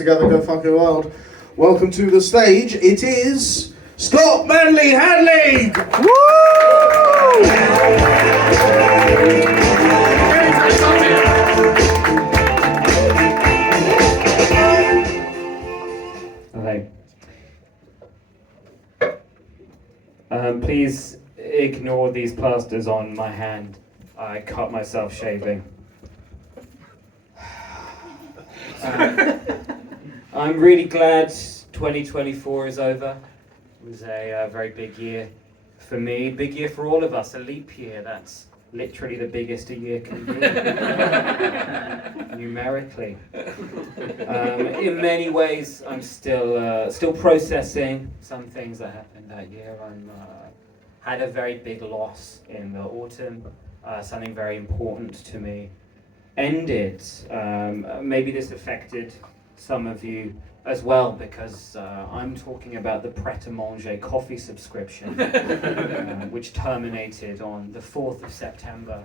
together, go fucking wild. Welcome to the stage. It is Scott, Manley, Hadley! Woo! Okay. Please ignore these plasters on my hand. I cut myself shaving. I'm really glad 2024 is over. It was a very big year for me, big year for all of us, a leap year. That's literally the biggest a year can be, numerically. In many ways, I'm still processing some things that happened that year. Had a very big loss in the autumn, something very important to me ended. Maybe this affected some of you as well, because I'm talking about the pret-a-manger coffee subscription, which terminated on the 4th of September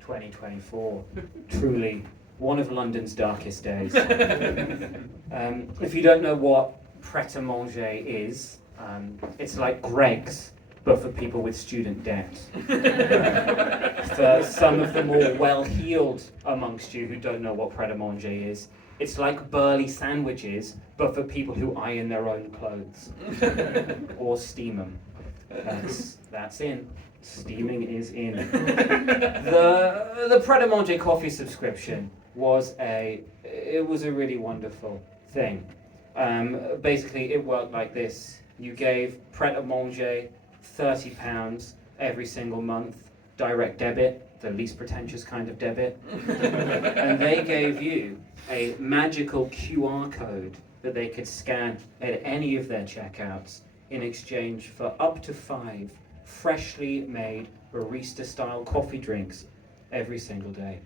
2024. Truly one of London's darkest days. If you don't know what pret-a-manger is, it's like Greggs, but for people with student debt. For some of the more well-heeled amongst you who don't know what pret-a-manger is, it's like burly sandwiches, but for people who iron their own clothes or steam them. That's in. Steaming is in. The pret-a-manger coffee subscription was a really wonderful thing. Basically, it worked like this: you gave pret-a-manger £30 every single month, direct debit, the least pretentious kind of debit, and they gave you a magical QR code that they could scan at any of their checkouts in exchange for up to 5 freshly made barista-style coffee drinks every single day.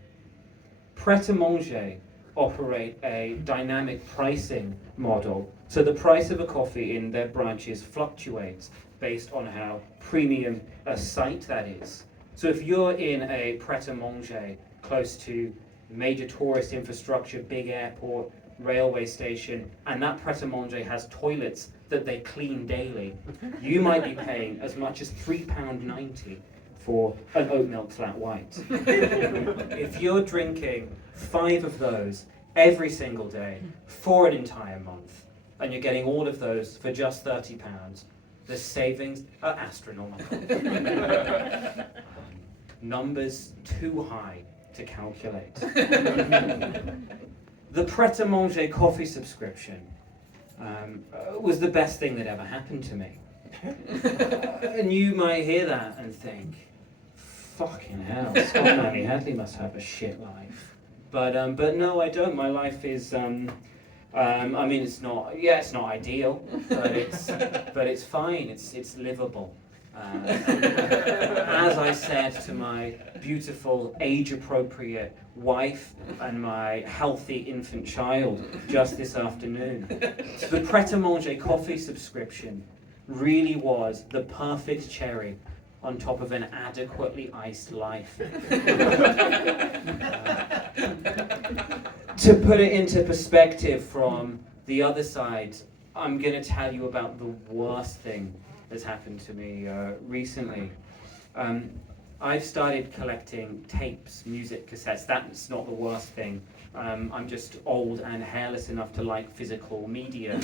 Pret-a-manger operate a dynamic pricing model, so the price of a coffee in their branches fluctuates based on how premium a site that is. So if you're in a pret-a-manger close to major tourist infrastructure, big airport, railway station, and that pret-a-manger has toilets that they clean daily, you might be paying as much as £3.90 for an oat milk flat white. If you're drinking 5 of those every single day for an entire month, and you're getting all of those for just £30, the savings are astronomical. Numbers too high to calculate. The pret-a-manger coffee subscription was the best thing that ever happened to me. And you might hear that and think, fucking hell, Scott Manley Hadley must have a shit life. But no, I don't. My life is, I mean, it's not ideal, but it's fine. It's livable. As I said to my beautiful, age-appropriate wife and my healthy infant child just this afternoon, the pret-a-manger coffee subscription really was the perfect cherry on top of an adequately iced life. To put it into perspective from the other side, I'm going to tell you about the worst thing that's happened to me recently. I've started collecting tapes, music cassettes. That's not the worst thing. I'm just old and hairless enough to like physical media,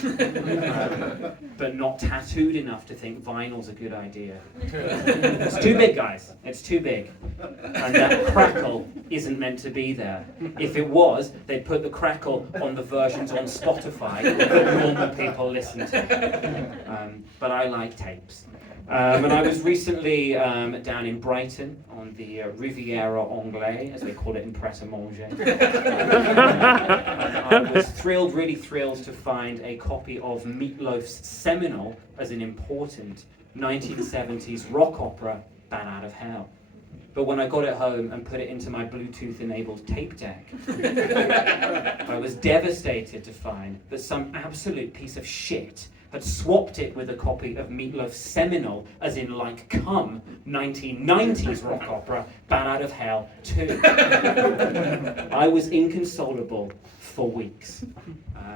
but not tattooed enough to think vinyl's a good idea. It's too big, guys. It's too big. And that crackle isn't meant to be there. If it was, they'd put the crackle on the versions on Spotify that normal people listen to. But I like tapes. And I was recently down in Brighton on the Riviera Anglais, as they call it in pret-a-manger. I was really thrilled to find a copy of Meatloaf's seminal, as an important 1970s rock opera, Bat Out of Hell. But when I got it home and put it into my Bluetooth-enabled tape deck, I was devastated to find that some absolute piece of shit had swapped it with a copy of Meatloaf's seminal, as in like Come, 1990s rock opera, Bat Out of Hell 2. I was inconsolable for weeks.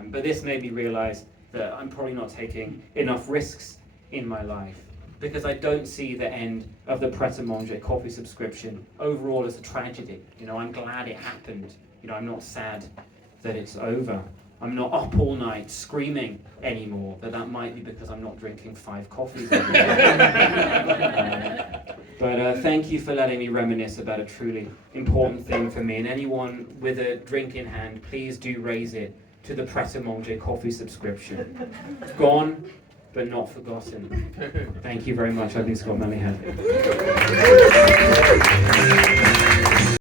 But this made me realise that I'm probably not taking enough risks in my life, because I don't see the end of the Pret a Manger coffee subscription overall as a tragedy. You know, I'm glad it happened. You know, I'm not sad that it's over. I'm not up all night screaming anymore, but that might be because I'm not drinking 5 coffees every day. But thank you for letting me reminisce about a truly important thing for me. And anyone with a drink in hand, please do raise it to the Pret a Manger coffee subscription. Gone, but not forgotten. Thank you very much. I've been Scott Manley. Hadley.